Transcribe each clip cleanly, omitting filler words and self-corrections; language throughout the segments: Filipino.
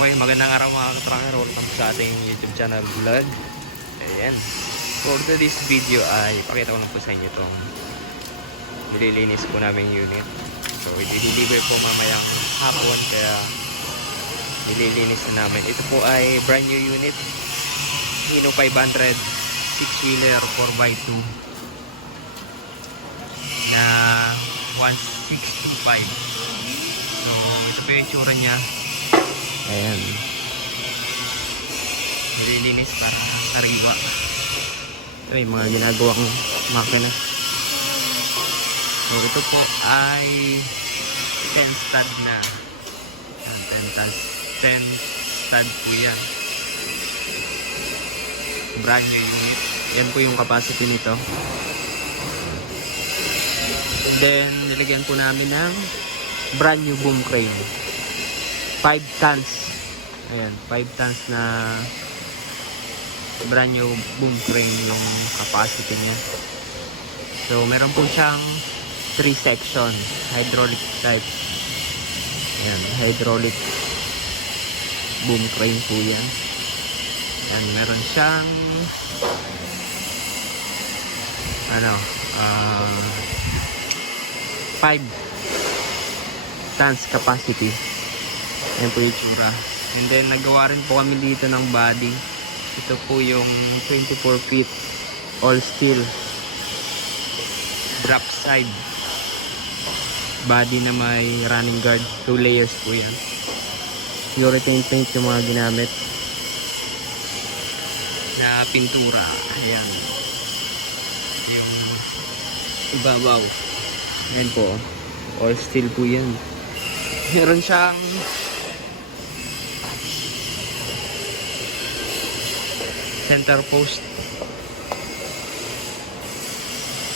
Okay, magandang araw mga ka-tracker. Welcome sa ating YouTube channel vlog. Ayan. For today's video ay pakita ko lang po sa inyo itong nililinis po namin unit. So, i-deliver po mamayang hapon kaya nililinis na namin. Ito po ay brand new unit. Hino 500 6-wheeler 4x2 na 1625. So, ito po yung itsura niya. Ayan. Nililinis para sariwa. Ito yung mga ginagawang makina. So ito po ay 10 stud na. 10 stud po yan. Brand new unit. Yan po yung capacity nito. And then nilagyan po namin ng brand new boom crane. 5 tons. Ayan, 5 tons na brand new boom crane yung capacity niya. So, meron po siyang 3 section. Hydraulic type. Ayan, hydraulic boom crane po yan. Ayan, meron siyang 5 tons capacity. Ayan po yung tsura. And then nagawa rin po kami dito ng body. Ito po yung 24 feet all steel drop side body na may running guard. 2 layers po yan. Urethane paint yung mga ginamit na pintura. Ayan yung ibabaw. Ayan po, all steel po yan. Meron siyang center post.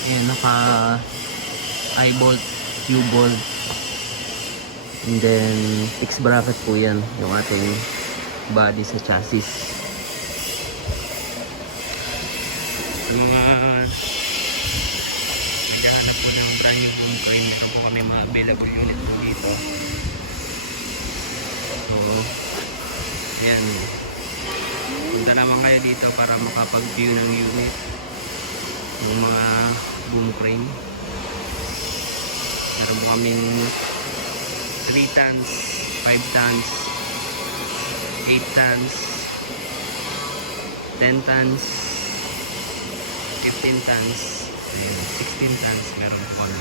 Ayan, naka eye bolt, U-bolt, and then 6 bracket po yan yung ating body sa chassis. Sa mga naghahanap po ng brand new boom crane, ito po kami mga available unit po dito. So ayan, punta naman kayo dito para makapag-view ng unit, yung mga boom crane. Meron po kaming 3 tons, 5 tons, 8 tons, 10 tons, 15 tons, 16 tons meron po kami.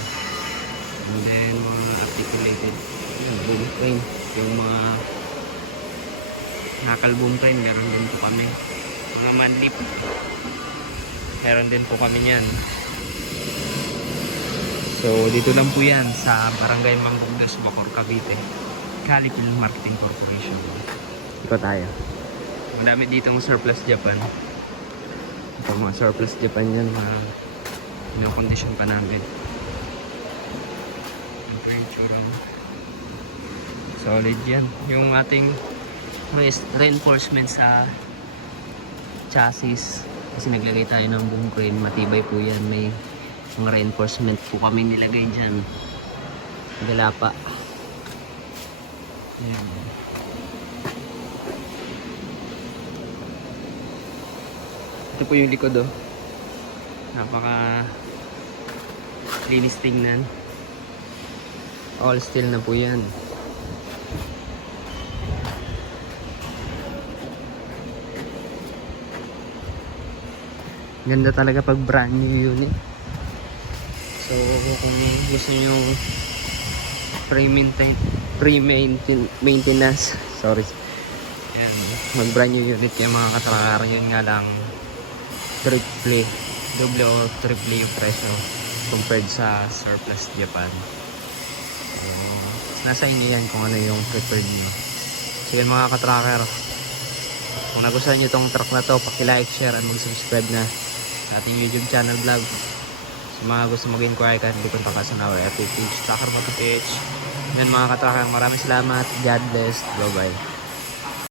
And then mga articulated boom crane, yung mga knuckle boom crane meron din po kami. Mga manlip meron din po kami yan. So dito lang po yan sa Barangay Manggugas, Bacoor, Cavite, Calipil Marketing Corporation. Ito tayo. Madami ditong surplus Japan. Ito mga surplus Japan yan, mga condition pa namin. Solid yan. Yung ating reinforcement sa chassis, kasi naglagay tayo ng boom crane, matibay po yan. May mga reinforcement po kami nilagay dyan. Galapa. Ayan. Ito po yung likod, oh. Napaka linis tingnan. All steel na po yan. Ganda talaga pag brand new unit. So kung gusto nyo pre-maintenance, sorry, yan, mag brand new unit yung mga katrakar. Yun nga lang, double o triple yung presyo compared sa surplus Japan. So nasa inyo yan kung ano yung preferred nyo. So yun mga katracker, kung nagustuhan nyo tong truck na to, paki-like, share, and mag-subscribe na sa ating YouTube channel vlog. Sa mga gusto mag-inquire ka, hindi punta ka sa our FB page, Tracker Moto page. Yan mga katracker, maraming salamat. God bless. Bye bye.